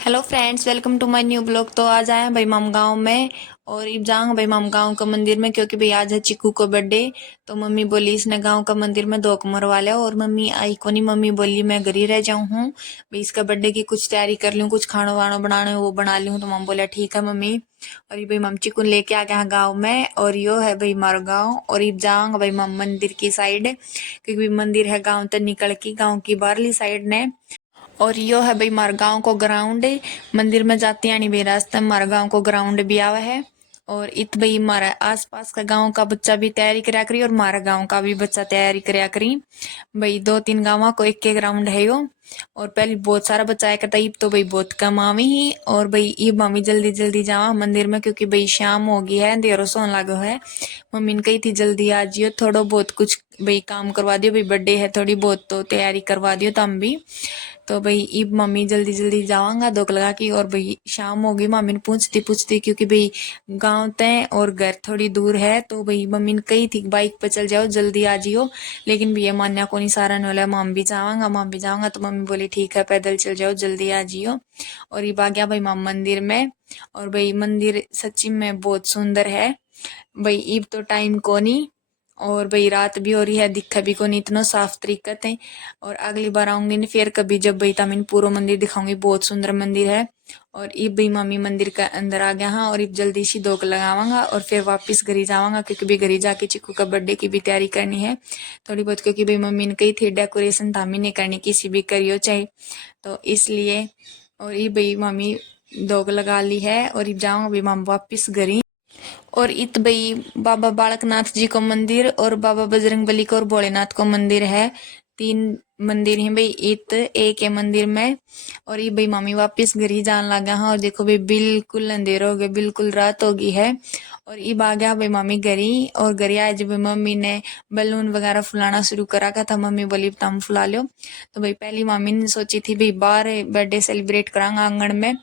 Hello friends, welcome to my new blog. तो आज आए हैं भाई माम गाँव में और इब जाऊंगा भाई माम गाँव का मंदिर में, क्योंकि भाई आज है चिक्कू को बर्थडे। तो मम्मी बोली इसने गांव का मंदिर में दो मरवा लिया और मम्मी आई को नहीं। मम्मी बोली मैं घर ही रह जाऊं हूँ भाई, इसका बर्थडे की कुछ तैयारी कर लूँ, कुछ खाना वाना बनाने वो बना लूँ। तो मम बोला ठीक है मम्मी। और ये भाई मम चिक्कू लेके आ गया गाँव में और यो है भाई मारा गाँव। और इब जाऊंगा भाई मम मंदिर की साइड, क्योंकि मंदिर है गाँव तक निकल के, गाँव की बाहरली साइड ने। और यो है भाई मार गाँव को ग्राउंड। मंदिर में जाते यानी भाई रास्ते में मार गाँव को ग्राउंड भी आवा है। और इत भाई मारा आस पास का गांव का बच्चा भी तैयारी करया करी और मारा गांव का भी बच्चा तैयारी करया करी। भाई दो तीन गाँव को एक ग्राउंड है यो। और पहले बहुत सारा बच्चा आया करता, ईब तो भाई बहुत कम आवी ही। और भाई ईब मामी जल्दी जल्दी जावा मंदिर में, क्योंकि भाई शाम हो गई है, अंधेरो सोन लागो है। मम्मी ने कही थी जल्दी आ जियो, थोड़ा बहुत कुछ भाई काम करवा दियो, भाई बर्थडे है थोड़ी बहुत तो तैयारी करवा दियो तम भी। तो भाई इब मम्मी जल्दी जल्दी जावांगा दोक लगा की। और भाई शाम होगी, मम्मी ने पूछती पूछती, क्योंकि भाई गांव तय और घर थोड़ी दूर है, तो भाई मम्मी ने कही थी बाइक पे चल जाओ जल्दी आ जियो। लेकिन भैया मान्या को नहीं सारा नोला, मम भी जावांगा मम भी जाऊंगा। तो मम्मी बोली ठीक है पैदल चल जाओ जल्दी आ जियो। और इब आ गया भाई मम मंदिर में। और भाई मंदिर सच्ची में बहुत सुंदर है। भाई इब तो टाइम को नहीं, और भाई रात भी हो रही है, दिखा भी को नहीं इतना साफ तरीका है। और अगली बार आऊंगी नहीं फिर कभी, जब भाई तमिन पूरा मंदिर दिखाऊंगी, बहुत सुंदर मंदिर है। और इब भी मम्मी मंदिर का अंदर आ गया हाँ। और इब जल्दी सी दोक लगावांगा और फिर वापस घर ही जावांगा, क्योंकि भी घर ही जाके चिक्कू का बर्थडे की भी तैयारी करनी है थोड़ी बहुत, क्योंकि भाई मम्मी ने कही थी डेकोरेशन थामी नहीं करनी, किसी भी करियो चाहे, तो इसलिए। और ये भाई मम्मी दोक लगा ली है और इब जाऊंगा भाई मम वापिस घर ही। और इत भाई बाबा बालकनाथ जी को मंदिर और बाबा बजरंगबली को और भोलेनाथ को मंदिर है। तीन मंदिर हैं भाई इत एक है मंदिर में। और ये भाई मामी वापिस घर ही जान लगा हाँ। और देखो भाई बिल्कुल अंधेर हो गया, बिल्कुल रात हो गई है। और इब आ गया भाई मामी घरी। और घरी आए जब मम्मी ने बलून वगैरह फुलाना शुरू करा था, मम्मी बोली तुम फुला लो। तो भाई पहली मामी ने सोची थी भाई बाहर बर्थडे सेलिब्रेट करांगा आंगन में।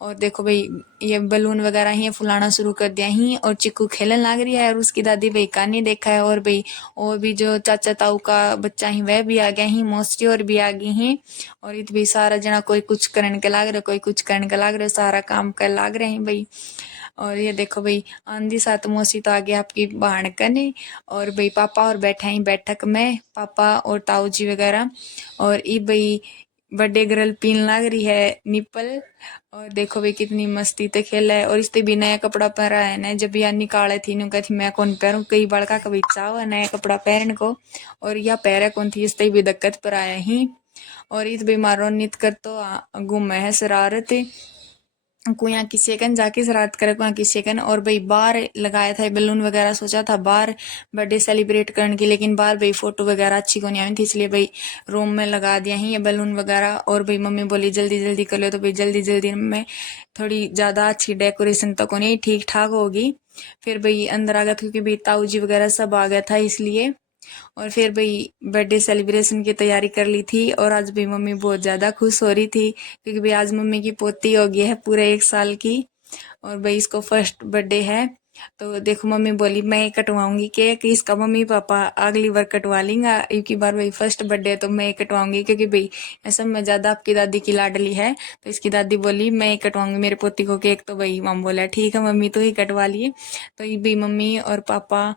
और देखो भाई ये बलून वगैरह ही फुलाना शुरू कर दिया ही। और चिक्कू खेलने लग रही है और उसकी दादी भाई का नहीं देखा है। और भाई और भी जो चाचा ताऊ का बच्चा ही वह भी आ गया ही, मौसी और भी आ गई ही। और इत भी सारा जना कोई कुछ करने के लाग रहे, कोई कुछ करने के लाग रहे, सारा काम कर लाग रहे हैं भाई। और ये देखो भाई आंधी साथ मौसी तो आ गया आपकी बहन कने। और भाई पापा और बैठा ही बैठक में, पापा और ताऊ जी वगैरह। और ये भाई बर्थडे गर्ल पीन लग रही है निपल। और देखो भाई कितनी मस्ती ते खेला है। और इससे भी नया कपड़ा पहरा है ना, जब यार निकाले थी नु कहती मैं कौन पहनूं, कई बड़का कभी चाव है नया कपड़ा पहन को। और या पहरे कौन थी इससे भी दिक्कत पर आया ही। और इस भी मारो नित कर तो गुम है शरारत कुया किसी कन जाके शरारत करे कुया किसी कन। और भाई बाहर लगाया था बलून वगैरह, सोचा था बाहर बर्थडे सेलिब्रेट करने की, लेकिन बाहर भाई फोटो वगैरह अच्छी को नहीं आई थी, इसलिए भाई रूम में लगा दिया ही ये बलून वगैरह। और भाई मम्मी बोली जल्दी जल्दी कर लो, तो भाई जल्दी जल्दी में थोड़ी ज्यादा अच्छी डेकोरेशन तो को नहीं ठीक ठाक होगी। फिर भाई अंदर आ गया, क्योंकि भाई ताऊ जी वगैरह सब आ गया था इसलिए। और फिर भाई बर्थडे सेलिब्रेशन की तैयारी कर ली थी। और आज भी मम्मी बहुत ज्यादा खुश हो रही थी, क्योंकि भाई आज मम्मी की पोती हो गई है पूरे 1 साल की। और भाई इसको फर्स्ट बर्थडे है। तो देखो मम्मी बोली मैं कटवाऊंगी केक इसका, मम्मी पापा अगली बार कटवा लेंगे, एक बार भाई फर्स्ट बर्थडे है तो मैं कटवाऊंगी, क्योंकि भाई ऐसा में ज्यादा आपकी दादी की लाडली है। तो इसकी दादी बोली मैं कटवाऊंगी मेरे पोती को केक। तो भाई मम बोला ठीक है मम्मी तो ही कटवा लिए। तो ये भी मम्मी और पापा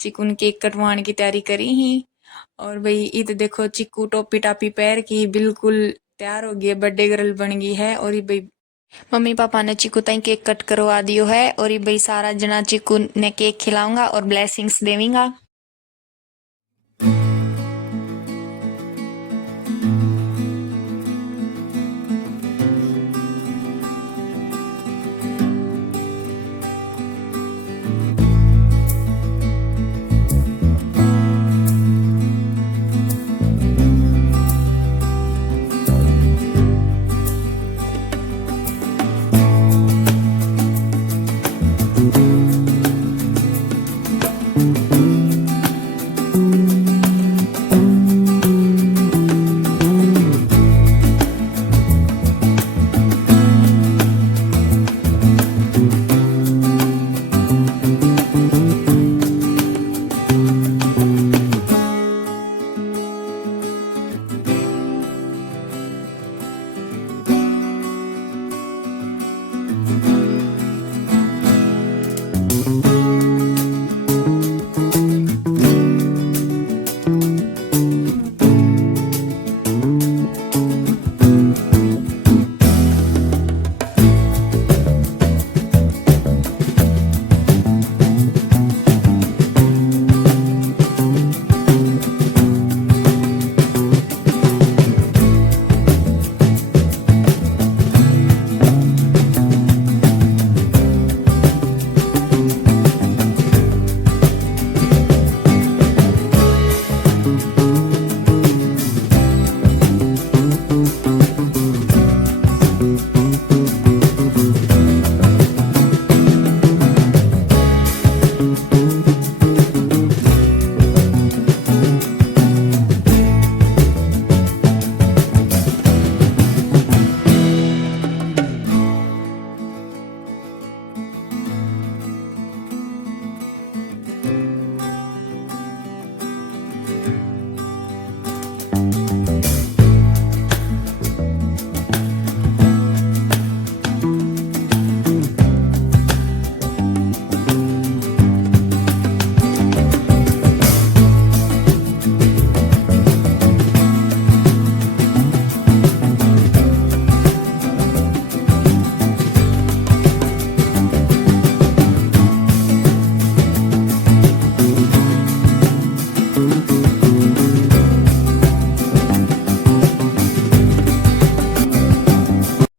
चिकन केक कटवाने की तैयारी करी ही। और भाई ईद देखो चिक्कू टोपी टापी पैर की बिल्कुल तैयार हो गई है, बर्थडे गर्ल बन गई है। और ये भाई मम्मी पापा ने चिक्कू ताई केक कट करवा दियो है। और ये भाई सारा जना चिक्कू ने केक खिलाऊंगा और ब्लेसिंग्स देवेंगा।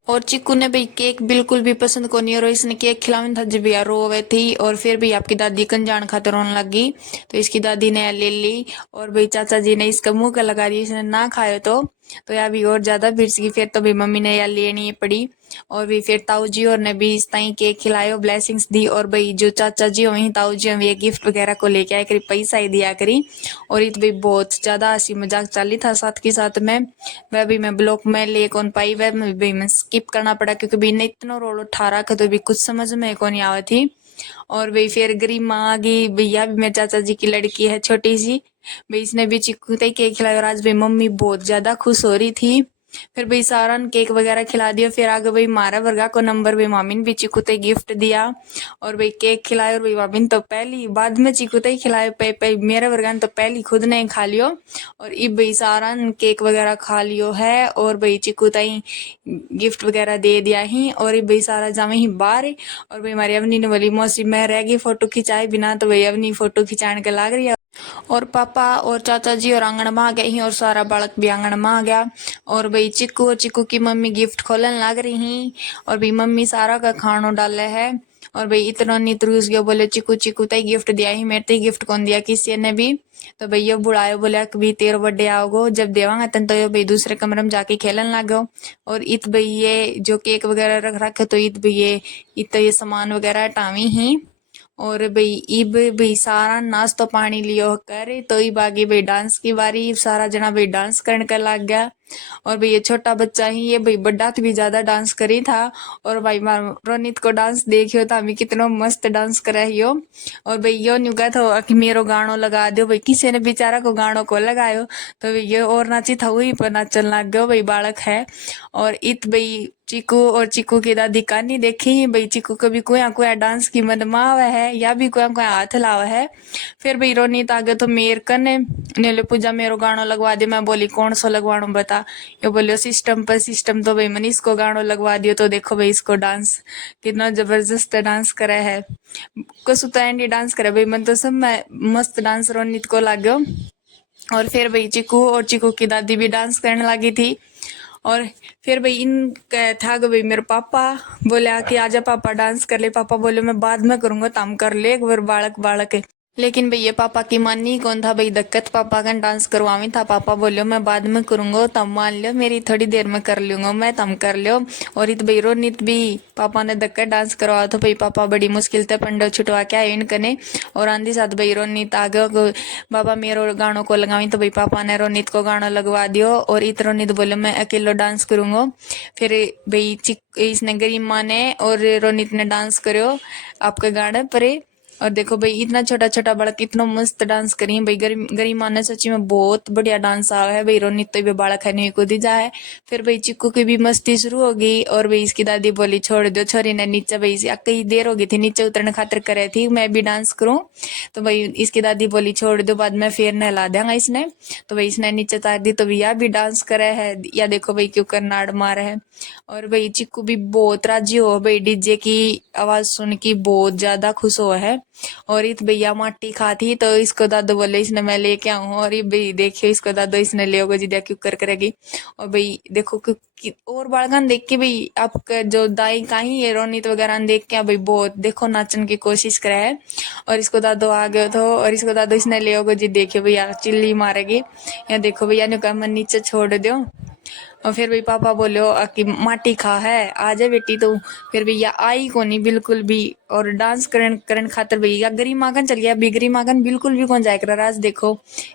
और चिक्कू ने भाई केक बिल्कुल भी पसंद को नहीं, और इसने केक खिलावन था जब यार रोवे थी, और फिर भी आपकी दादी कंजान खातर रोने लगी, तो इसकी दादी ने ले ली, और भाई चाचा जी ने इसका मुंह का लगा दिया, इसने ना खाए तो यार भी और ज्यादा भिड़स गई। फिर तो भी मम्मी ने यार लेनी पड़ी, और भी फिर ताऊ जी और ने भी इस ताई केक खिलायो, ब्लेसिंग्स दी, और भाई जो चाचा जी वही ताऊ जी ये गिफ्ट वगैरह को लेके आए करी, पैसा ही दिया करी, और इत भाई बहुत ज्यादा हंसी मजाक चाली था साथ के साथ में। वह भी मैं ब्लॉक में ले कौन पाई, वह भी मैं स्किप करना पड़ा, क्योंकि भी ने इतना रोल उठा रखा तो भी कुछ समझ में कौन आवा थी। और भाई फिर गरीब माँ आ गई, भैया भी मेरे चाचा जी की लड़की है छोटी सी, भाई इसने भी चिक्कू तक केक खिलाया, और आज भाई मम्मी बहुत ज्यादा खुश हो रही थी। फिर भाई सारा केक वगैरह खिला दिया, फिर आगे भाई मारा वर्गा को नंबर, भाई मामी ने भी चिक्कू तक गिफ्ट दिया, और भाई केक खिलाया, और भाई मामी ने तो पहली बाद में चिक्कू तक खिलाया, मेरे वर्गा ने तो पहली खुद ने खा लियो, और इब भाई सारा केक वगैरह खा लियो है, और भाई चिक्कू तक गिफ्ट वगैरह दे दिया ही, और इब भाई सारा जावे ही बाहर, और भाई हमारी अवनी ने बोली मौसी मैं रह गई फोटो खिंचाए बिना, तो भाई अवनी फोटो खिंचाने के लाग रही है, और पापा और चाचा जी और आंगन में आ गए ही, और सारा बालक भी आंगन में आ गया, और भाई चिक्कू और चिक्कू की मम्मी गिफ्ट खोलन लग रही ही, और भाई मम्मी सारा का खानो डाले है, और भाई इतना नहीं तरूस गया, बोले चिक्कू चिक्कू तई गिफ्ट दिया ही, मेरे तई गिफ्ट कौन दिया किसी ने भी, तो भाई ये बुढ़ायो बोला कि भाई तेरे बर्थडे आओगो जब देवांगा तन, तो ये भाई दूसरे कमरे में जाके खेलन लागो, और इत भाई ये जो केक वगैरह रख रखे, तो इत भाई ये सामान वगैरह टावी ही, और भाई इब भाई सारा नाश्तो पानी लियो करे, तो इब आगे भाई डांस की बारी, सारा जना भाई डांस करने का लग गया, और भाई ये छोटा बच्चा ही ये भाई बड़ा भी ज्यादा डांस करी था, और भाई रोनित को डांस देखियो तो हमें कितना मस्त डांस कराइयो, और भाई यो न्यू कहा था कि मेरो गानो लगा दो, भाई किसी ने बेचारा को गानो को लगायो, तो भाई ये और नाची था वही पर नाचन लग गयो, भाई बालक है, और इत भाई चिक्कू और चिक्कू की दादी कानी देखी, भाई चिक्कू कभी कोया डांस की मद मावे है, या भी कोया हाथ लावा है, फिर भाई रोनीत आगे तो मेर कने नेले पूजा मेरो गानो लगवा दे, मैं बोली कौन सो लगवाणो बता, ये बोलियो सिस्टम पर सिस्टम, तो भाई मैंने इसको गानो लगवा दियो, तो देखो भाई इसको डांस कितना जबरदस्त डांस करे है, कसु तो एंडी डांस करे भाई, मन तो सब मस्त डांस रोनीत को लाग्यो, और फिर भाई चिक्कू और चिक्कू की दादी भी डांस करने लगी थी, और फिर भाई इन था भाई मेरे पापा बोले कि आजा पापा डांस कर ले, पापा बोले मैं बाद में करूंगा, तम कर ले एक बार बालक बालक है, लेकिन भैया पापा की माननी कौन था भाई, दिक्कत पापा का डांस करवावी था, पापा बोलियो मैं बाद में करूंगा, तब मान लियो मेरी थोड़ी देर में कर लूंगा मैं, तम कर लियो, और इत भाई रोनित भी पापा ने दिक्कत डांस करवा, तो भाई पापा बड़ी मुश्किल से पंडो छुटवा के आए इनकने, और आंधी साथ भाई रोनित आ गयो, बाबा मेरो गानों को लगावी, तो भाई पापा ने रोनित को गाना लगवा दियो, और इत रोनित बोले मैं अकेलो डांस करूंगा, फिर भाई इसने गरीब माँ ने और रोनित ने डांस करो आपके गाने पर, और देखो भाई इतना छोटा छोटा बालक इतना मस्त डांस करी भाई। गरिमा ने सच्ची में बहुत बढ़िया डांस आया है भाई। रोनित तो भी बालक है नहीं कूद ही जा है। फिर भाई चिक्कू की भी मस्ती शुरू हो गई और भाई इसकी दादी बोली छोड़ दो छोरी ने नीचे। भाई कई देर हो गई थी नीचे उतरने खातिर करे थी मैं भी डांस करूं। तो भाई इसकी दादी बोली छोड़ दो बाद में फिर नहला देगा इसने। तो भाई इसने नीचे तार दी तो भैया भी डांस करे है या देखो भाई क्यों कर नाड़ मार है। और भाई चिक्कू भी बहुत राजी हो भाई डीजे की आवाज सुन की बहुत ज्यादा खुश हो है। और इत भैया माटी खाती तो इसको दादो बोले इसने मैं लेके आऊं। और ये भाई देखियो इसको दादो इसने ले होगा जिद्या क्यों कर करेगी। और भाई देखो और बालगन देख के भाई आपका जो दाई कहीं है रोनित वगैरह देख के भाई बहुत देखो नाचन की कोशिश करे है। और इसको दादो आ गयो तो और इसको दादो इसने ले होगा जी देखियो भैया चिल्ली मारेगी। या देखो भैया ने कहा मैं नीचे छोड़ दो। और फिर भी पापा बोलो कि माटी खा है आ जा बेटी तू। फिर भैया आई को नहीं बिल्कुल भी। और डांस करन खातर भैया गरिमागन चल गया। गरिमागन बिल्कुल भी कौन जाए कर राज देखो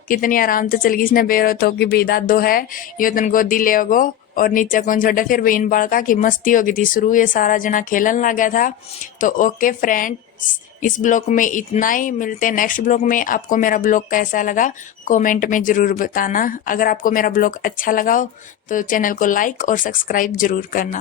कितनी आराम से चल गई। इसने बेरो तो कि भाई दादो है यो तन गोदी ले गो और नीचे कौन छोड़ा। फिर भाई इन बालका की मस्ती हो गई थी शुरू। ये सारा जना खेलन लगा था। तो ओके फ्रेंड्स इस ब्लॉग में इतना ही। मिलते हैं नेक्स्ट ब्लॉग में। आपको मेरा ब्लॉग कैसा लगा कमेंट में जरूर बताना। अगर आपको मेरा ब्लॉग अच्छा लगा हो तो चैनल को लाइक और सब्सक्राइब जरूर करना।